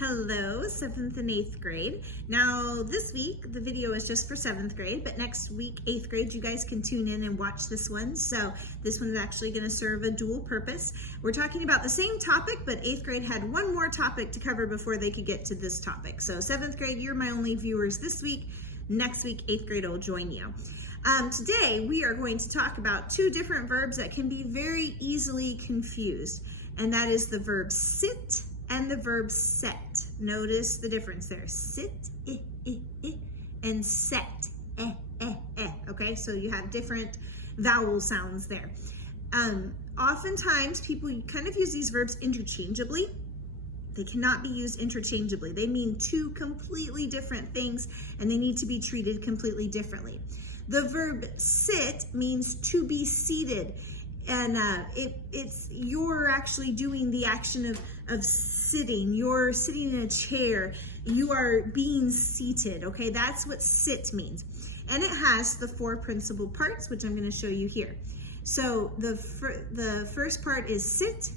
Hello, 7th and 8th grade. Now this week, the video is just for 7th grade, but next week, 8th grade, you guys can tune in and watch this one. So this one is actually gonna serve a dual purpose. We're talking about the same topic, but 8th grade had one more topic to cover before they could get to this topic. So 7th grade, you're my only viewers this week. Next week, 8th grade will join you. Today, we are going to talk about two different verbs that can be very easily confused, and that is the verb sit and the verb set. Notice the difference there. Sit, and set, okay? So you have different vowel sounds there. Oftentimes, people kind of use these verbs interchangeably. They cannot be used interchangeably. They mean two completely different things, and they need to be treated completely differently. The verb sit means to be seated, and it's you're actually doing the action of sitting. You're sitting in a chair. You are being seated, okay? That's what sit means. And it has the four principal parts, which I'm gonna show you here. So the first part is sit.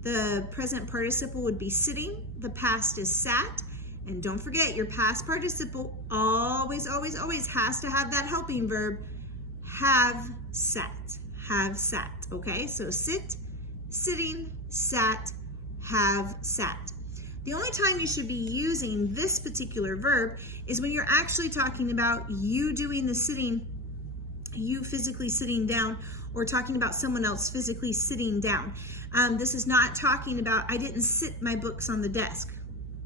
The present participle would be sitting. The past is sat. And don't forget, your past participle always has to have that helping verb, have sat, okay? So sit, sitting, sat, have sat. The only time you should be using this particular verb is when you're actually talking about you doing the sitting, you physically sitting down, or talking about someone else physically sitting down. This is not talking about, I didn't sit my books on the desk.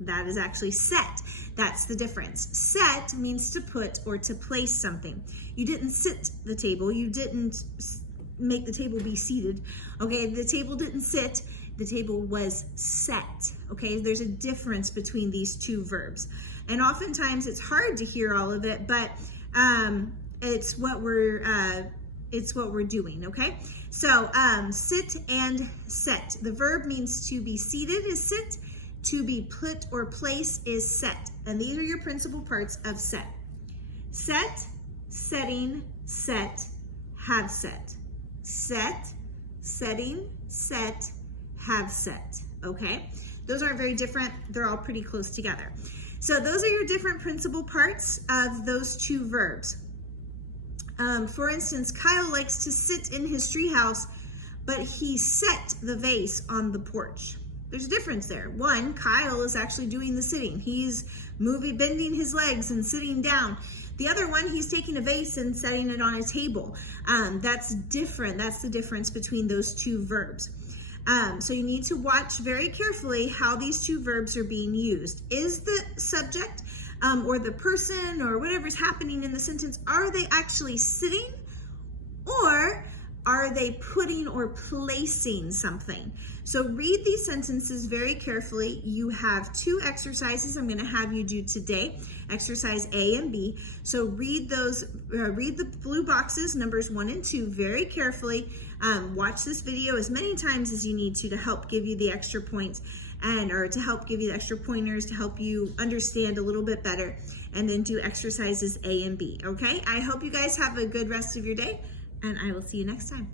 That is actually set. That's the difference. Set means to put or to place something. You didn't sit the table. You didn't make the table be seated. Okay, the table didn't sit. The table was set. Okay, there's a difference between these two verbs. And oftentimes it's hard to hear all of it, but it's what we're doing, okay? So sit and set. The verb means to be seated is sit. To be put or place is set. And these are your principal parts of set. Set, setting, set, have set. Set, setting, set, have set, okay? Those aren't very different. They're all pretty close together. So those are your different principal parts of those two verbs. For instance, Kyle likes to sit in his treehouse, but he set the vase on the porch. There's a difference there. One, Kyle is actually doing the sitting. He's bending his legs and sitting down. The other one, he's taking a vase and setting it on a table. That's different. That's the difference between those two verbs. So you need to watch very carefully how these two verbs are being used. Is the subject or the person or whatever's happening in the sentence, are they actually sitting, or are they putting or placing something? So read these sentences very carefully. You have two exercises I'm gonna have you do today, exercise A and B. So read those, read the blue boxes, numbers 1 and 2, very carefully. Watch this video as many times as you need to help give you the extra points or to help give you the extra pointers to help you understand a little bit better, and then do exercises A and B, okay? I hope you guys have a good rest of your day, and I will see you next time.